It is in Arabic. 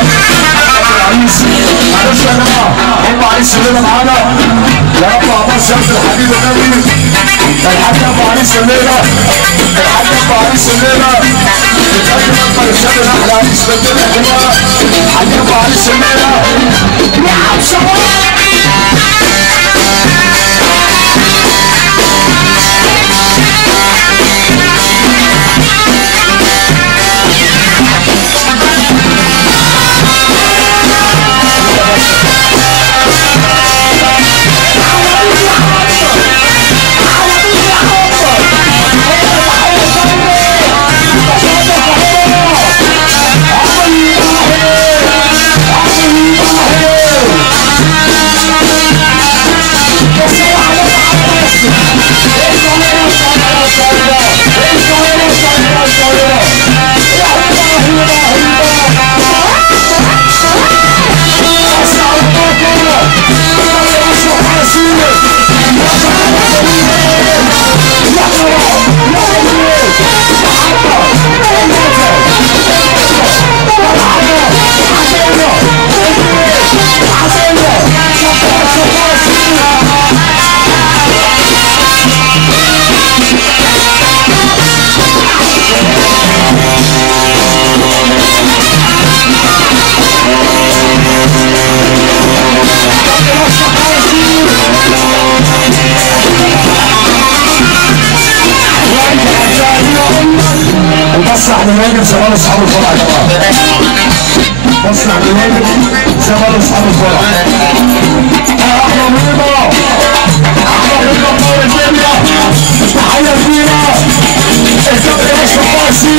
الليله العريس معلش يا جماعه هم عريس الليله معانا يا رب عباس شمس الحبيب النبي الحاج ابو عريس الليله الحاج ابو عريس الليله بتقدم اكبر رساله لاحلى عريس في الدنيا كلها الحاج ابو عريس الليله يا عم شباب بص على الواجب شباب اصحاب الفرع يا جماعه بص على الواجب شباب اصحاب الفرع احلى رضا احلى رضا نور الدنيا تحيه كبيره الكابتن اشرف قاسم